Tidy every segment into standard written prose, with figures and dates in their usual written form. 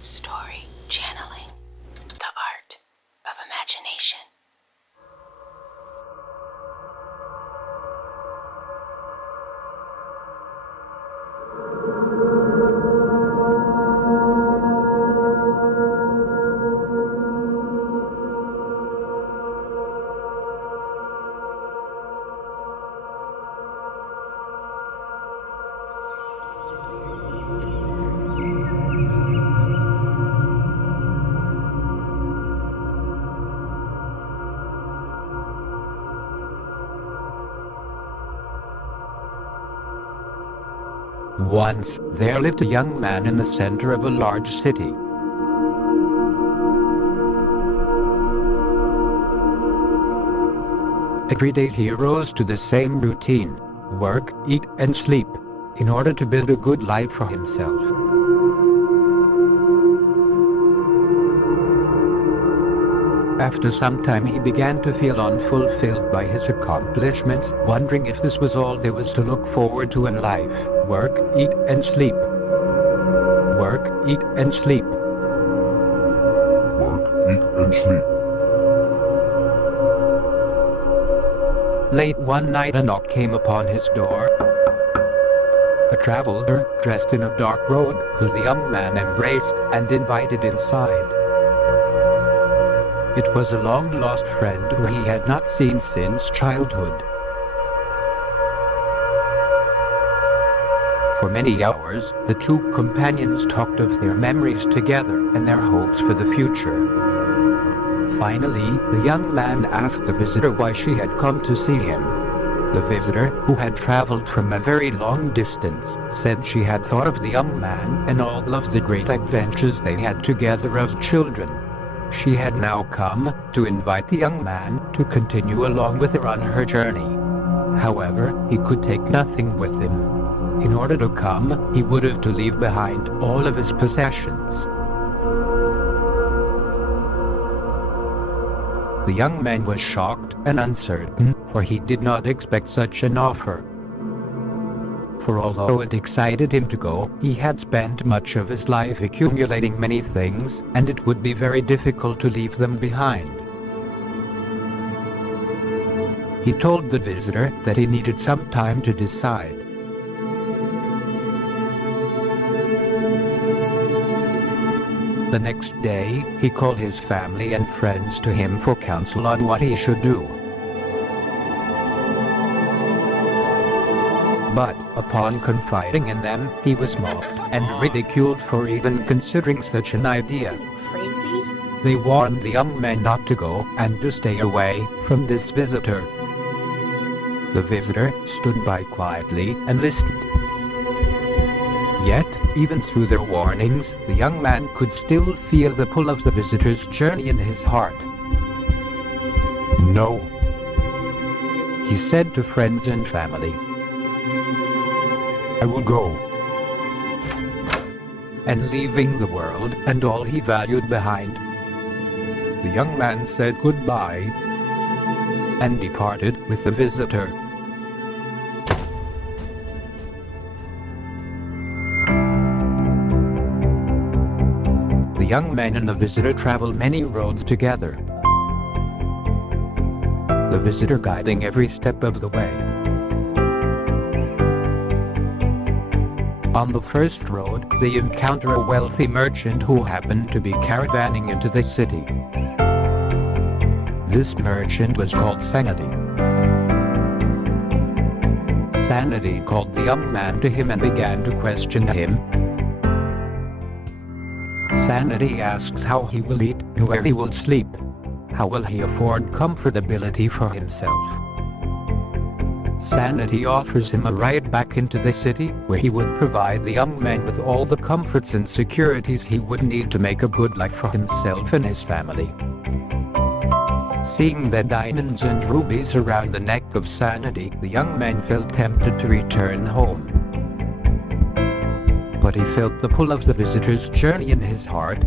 Story channeling, the art of imagination. Once, there lived a young man in the center of a large city. Every day he rose to the same routine: work, eat, and sleep, in order to build a good life for himself. After some time he began to feel unfulfilled by his accomplishments, wondering if this was all there was to look forward to in life: work, eat, and sleep. Work, eat, and sleep. Work, eat, and sleep. Late one night a knock came upon his door. A traveler, dressed in a dark robe, who the young man embraced and invited inside. It was a long-lost friend who he had not seen since childhood. For many hours, the two companions talked of their memories together and their hopes for the future. Finally, the young man asked the visitor why she had come to see him. The visitor, who had traveled from a very long distance, said she had thought of the young man and all of the great adventures they had together as children. She had now come to invite the young man to continue along with her on her journey. However, he could take nothing with him. In order to come, he would have to leave behind all of his possessions. The young man was shocked and uncertain, for he did not expect such an offer. For although it excited him to go, he had spent much of his life accumulating many things, and it would be very difficult to leave them behind. He told the visitor that he needed some time to decide. The next day, he called his family and friends to him for counsel on what he should do. But, upon confiding in them, he was mocked and ridiculed for even considering such an idea. Crazy? They warned the young man not to go and to stay away from this visitor. The visitor stood by quietly and listened. Yet, even through their warnings, the young man could still feel the pull of the visitor's journey in his heart. "No," he said to friends and family. "I will go." And leaving the world and all he valued behind, the young man said goodbye and departed with the visitor. The young man and the visitor traveled many roads together, the visitor guiding every step of the way. On the first road, they encounter a wealthy merchant who happened to be caravanning into the city. This merchant was called Sanity. Sanity called the young man to him and began to question him. Sanity asks how he will eat and where he will sleep. How will he afford comfortability for himself? Sanity offers him a ride back into the city, where he would provide the young man with all the comforts and securities he would need to make a good life for himself and his family. Seeing the diamonds and rubies around the neck of Sanity, the young man felt tempted to return home. But he felt the pull of the visitor's journey in his heart.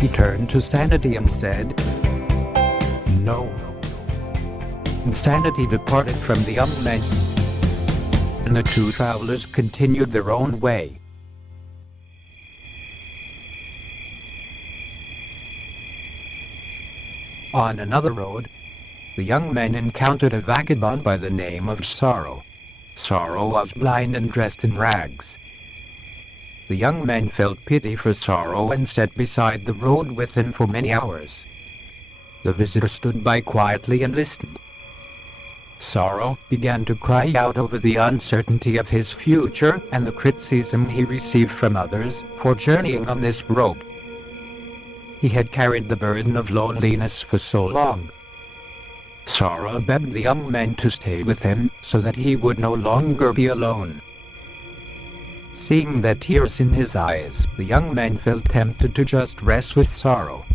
He turned to Sanity and said, "No." And Sanity departed from the young man, and the two travelers continued their own way. On another road, the young men encountered a vagabond by the name of Sorrow. Sorrow was blind and dressed in rags. The young men felt pity for Sorrow and sat beside the road with him for many hours. The visitor stood by quietly and listened. Sorrow began to cry out over the uncertainty of his future and the criticism he received from others for journeying on this road. He had carried the burden of loneliness for so long. Sorrow begged the young men to stay with him so that he would no longer be alone. Seeing the tears in his eyes, the young man felt tempted to just rest with Sorrow.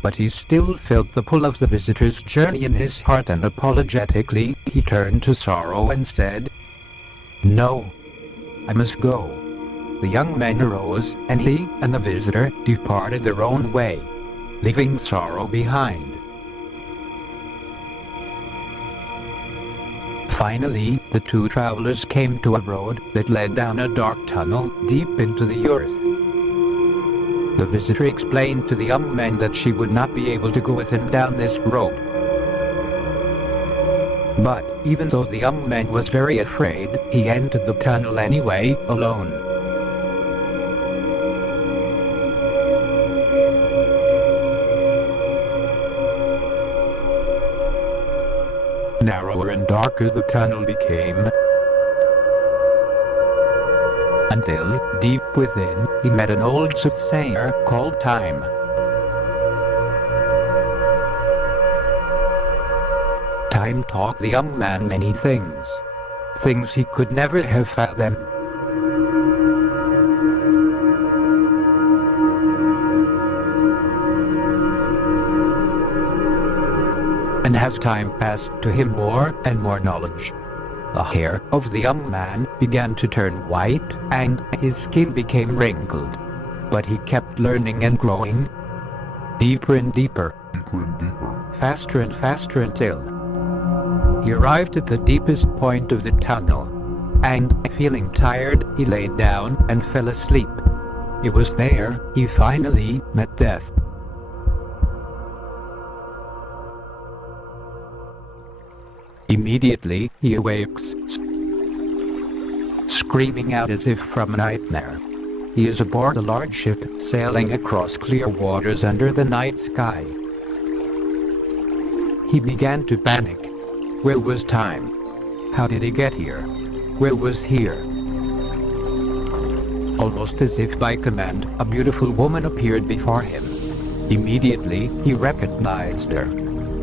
But he still felt the pull of the visitor's journey in his heart, and apologetically, he turned to Sorrow and said, "No, I must go." The young man arose, and he and the visitor departed their own way, leaving Sorrow behind. Finally, the two travelers came to a road that led down a dark tunnel deep into the earth. The visitor explained to the young man that she would not be able to go with him down this road. But, even though the young man was very afraid, he entered the tunnel anyway, alone. Narrower and darker the tunnel became, until, deep within, he met an old soothsayer called Time. Time taught the young man many things he could never have fathomed. And as time passed to him more and more knowledge, the hair of the young man began to turn white, and his skin became wrinkled. But he kept learning and growing, deeper and deeper, faster and faster, until he arrived at the deepest point of the tunnel, and, feeling tired, he lay down and fell asleep. It was there he finally met death. Immediately, he awakes, screaming out as if from a nightmare. He is aboard a large ship, sailing across clear waters under the night sky. He began to panic. Where was Time? How did he get here? Where was here? Almost as if by command, a beautiful woman appeared before him. Immediately, he recognized her.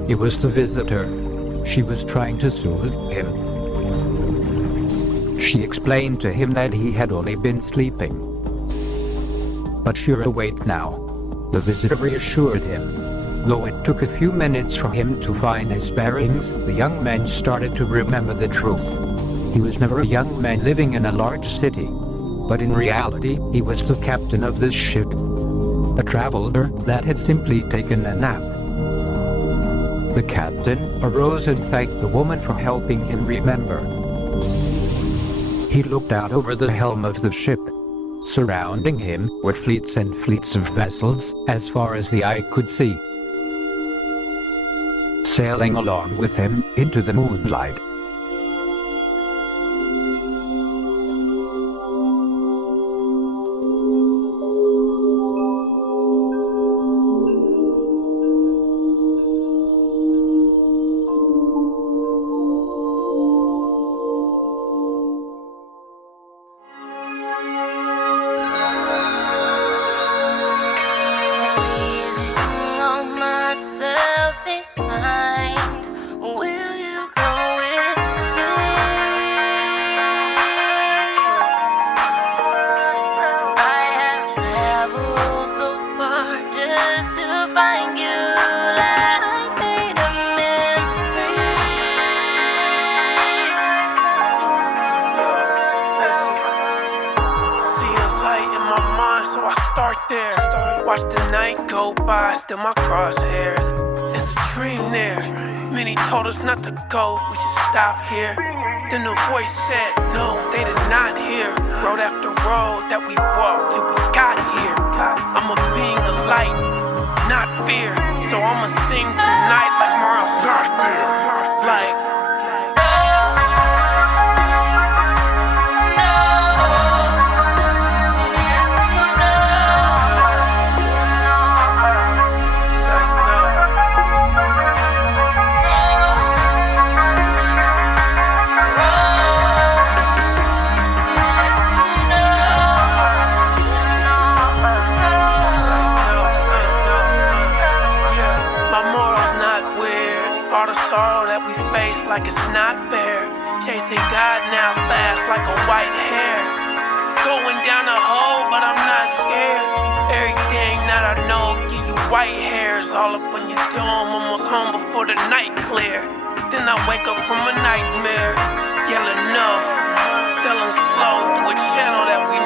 It was the visitor. She was trying to soothe him. She explained to him that he had only been sleeping. But you're awake now, the visitor reassured him. Though it took a few minutes for him to find his bearings, the young man started to remember the truth. He was never a young man living in a large city, but in reality, he was the captain of this ship, a traveler that had simply taken a nap. The captain arose and thanked the woman for helping him remember. He looked out over the helm of the ship. Surrounding him were fleets and fleets of vessels, as far as the eye could see. Sailing along with him into the moonlight. Watch the night go by, still my crosshairs. It's a dream there. Many told us not to go, we should stop here. Then the voice said, no, they did not hear. Road after road that we walked till we got here. I'm a being of light, not fear. So I'ma sing tonight like Merle's not there. Like all the sorrow that we face like it's not fair. Chasing God now fast like a white hair. Going down a hole, but I'm not scared. Everything that I know give you white hairs all up on your dome. Almost home before the night clear. Then I wake up from a nightmare, yelling no. Selling slow through a channel that we